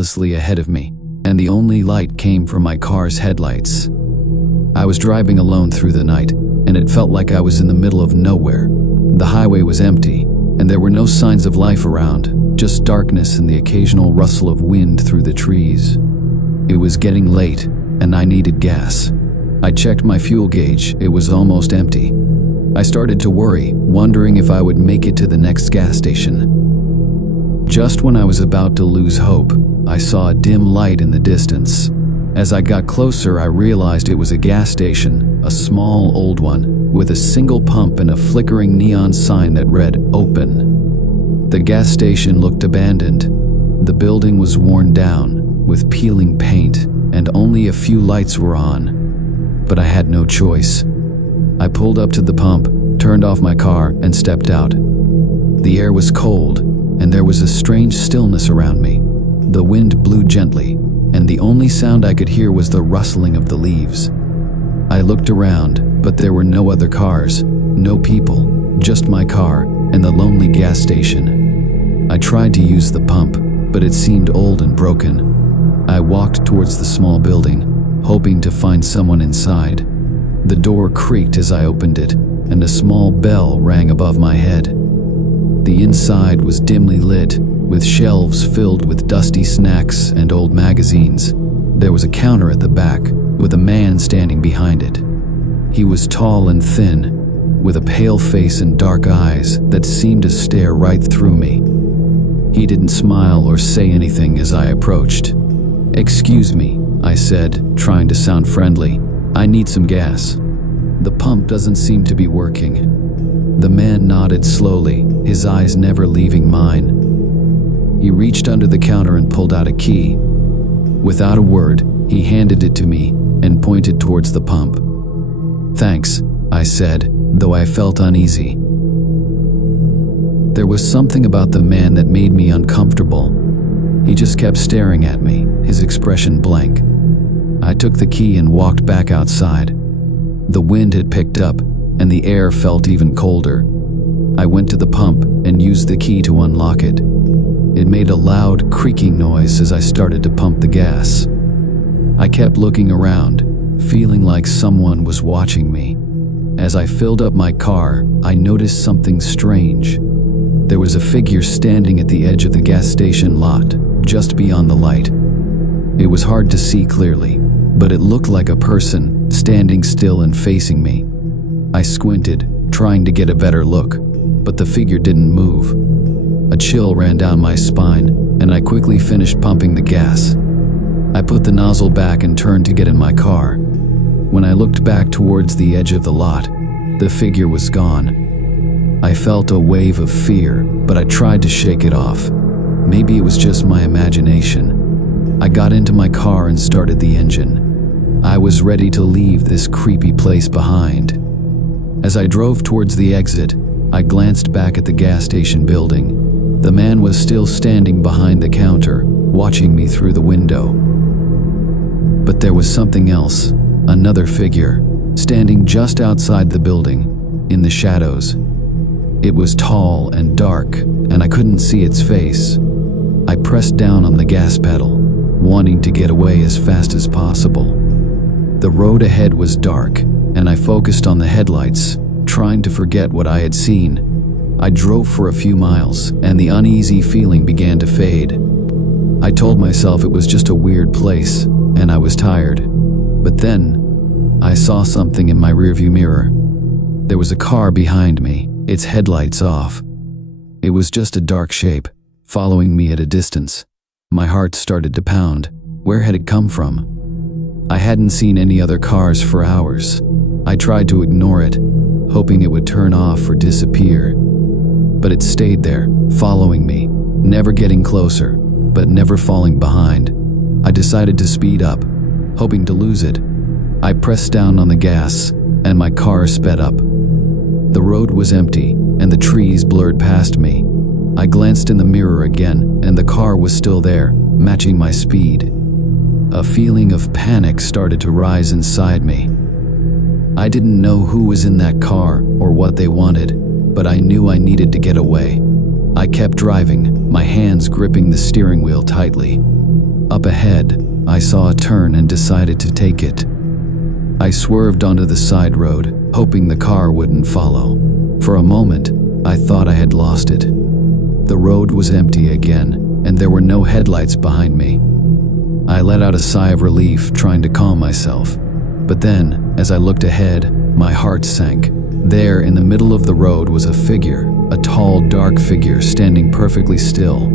endlessly ahead of me, and the only light came from my car's headlights. I was driving alone through the night, and it felt like I was in the middle of nowhere. The highway was empty, and there were no signs of life around, just darkness and the occasional rustle of wind through the trees. It was getting late, and I needed gas. I checked my fuel gauge. It was almost empty. I started to worry, wondering if I would make it to the next gas station. Just when I was about to lose hope, I saw a dim light in the distance. As I got closer, I realized it was a gas station, a small old one, with a single pump and a flickering neon sign that read "Open." The gas station looked abandoned. The building was worn down, with peeling paint, and only a few lights were on. But I had no choice. I pulled up to the pump, turned off my car, and stepped out. The air was cold, and there was a strange stillness around me. The wind blew gently, and the only sound I could hear was the rustling of the leaves. I looked around, but there were no other cars, no people, just my car and the lonely gas station. I tried to use the pump, but it seemed old and broken. I walked towards the small building, hoping to find someone inside. The door creaked as I opened it, and a small bell rang above my head. The inside was dimly lit, with shelves filled with dusty snacks and old magazines. There was a counter at the back, with a man standing behind it. He was tall and thin, with a pale face and dark eyes that seemed to stare right through me. He didn't smile or say anything as I approached. "Excuse me," I said, trying to sound friendly. "I need some gas. The pump doesn't seem to be working." The man nodded slowly, his eyes never leaving mine. He reached under the counter and pulled out a key. Without a word, he handed it to me and pointed towards the pump. "Thanks," I said, though I felt uneasy. There was something about the man that made me uncomfortable. He just kept staring at me, his expression blank. I took the key and walked back outside. The wind had picked up, and the air felt even colder. I went to the pump and used the key to unlock it. It made a loud, creaking noise as I started to pump the gas. I kept looking around, feeling like someone was watching me. As I filled up my car, I noticed something strange. There was a figure standing at the edge of the gas station lot, just beyond the light. It was hard to see clearly, but it looked like a person, standing still and facing me. I squinted, trying to get a better look, but the figure didn't move. A chill ran down my spine, and I quickly finished pumping the gas. I put the nozzle back and turned to get in my car. When I looked back towards the edge of the lot, the figure was gone. I felt a wave of fear, but I tried to shake it off. Maybe it was just my imagination. I got into my car and started the engine. I was ready to leave this creepy place behind. As I drove towards the exit, I glanced back at the gas station building. The man was still standing behind the counter, watching me through the window. But there was something else, another figure, standing just outside the building, in the shadows. It was tall and dark, and I couldn't see its face. I pressed down on the gas pedal, wanting to get away as fast as possible. The road ahead was dark, and I focused on the headlights, trying to forget what I had seen. I drove for a few miles, and the uneasy feeling began to fade. I told myself it was just a weird place, and I was tired. But then, I saw something in my rearview mirror. There was a car behind me, its headlights off. It was just a dark shape, following me at a distance. My heart started to pound. Where had it come from? I hadn't seen any other cars for hours. I tried to ignore it, hoping it would turn off or disappear. But it stayed there, following me, never getting closer, but never falling behind. I decided to speed up, hoping to lose it. I pressed down on the gas, and my car sped up. The road was empty, and the trees blurred past me. I glanced in the mirror again, and the car was still there, matching my speed. A feeling of panic started to rise inside me. I didn't know who was in that car or what they wanted, but I knew I needed to get away. I kept driving, my hands gripping the steering wheel tightly. Up ahead, I saw a turn and decided to take it. I swerved onto the side road, hoping the car wouldn't follow. For a moment, I thought I had lost it. The road was empty again, and there were no headlights behind me. I let out a sigh of relief, trying to calm myself. But then, as I looked ahead, my heart sank. There, in the middle of the road, was a figure, a tall, dark figure standing perfectly still.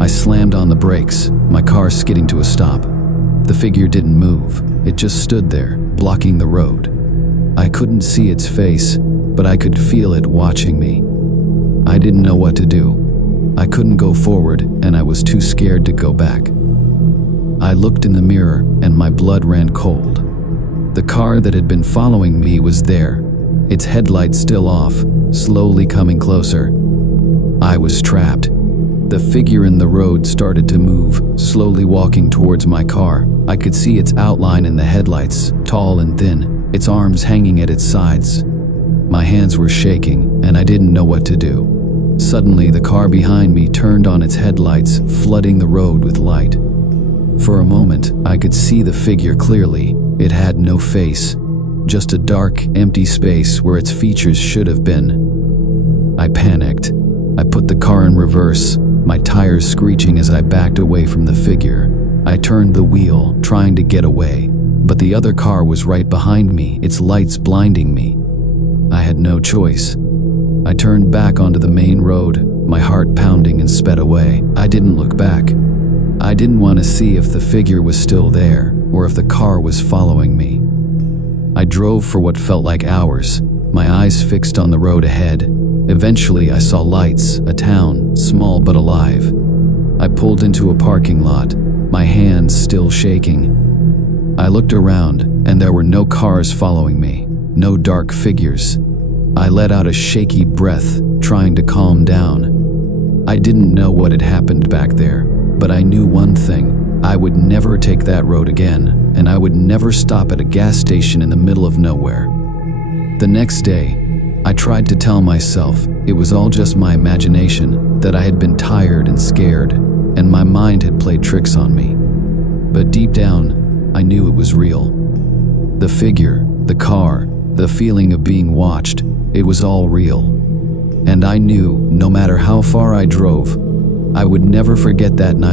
I slammed on the brakes, my car skidding to a stop. The figure didn't move. It just stood there, blocking the road. I couldn't see its face, but I could feel it watching me. I didn't know what to do. I couldn't go forward, and I was too scared to go back. I looked in the mirror, and my blood ran cold. The car that had been following me was there, its headlights still off, slowly coming closer. I was trapped. The figure in the road started to move, slowly walking towards my car. I could see its outline in the headlights, tall and thin, its arms hanging at its sides. My hands were shaking, and I didn't know what to do. Suddenly, the car behind me turned on its headlights, flooding the road with light. For a moment, I could see the figure clearly. It had no face, just a dark, empty space where its features should have been. I panicked. I put the car in reverse, my tires screeching as I backed away from the figure. I turned the wheel, trying to get away, but the other car was right behind me, its lights blinding me. I had no choice. I turned back onto the main road, my heart pounding, and sped away. I didn't look back. I didn't want to see if the figure was still there, or if the car was following me. I drove for what felt like hours, my eyes fixed on the road ahead. Eventually, I saw lights, a town, small but alive. I pulled into a parking lot, my hands still shaking. I looked around, and there were no cars following me, no dark figures. I let out a shaky breath, trying to calm down. I didn't know what had happened back there, but I knew one thing. I would never take that road again, and I would never stop at a gas station in the middle of nowhere. The next day, I tried to tell myself it was all just my imagination, that I had been tired and scared, and my mind had played tricks on me. But deep down, I knew it was real. The figure, the car, the feeling of being watched, it was all real. And I knew, no matter how far I drove, I would never forget that night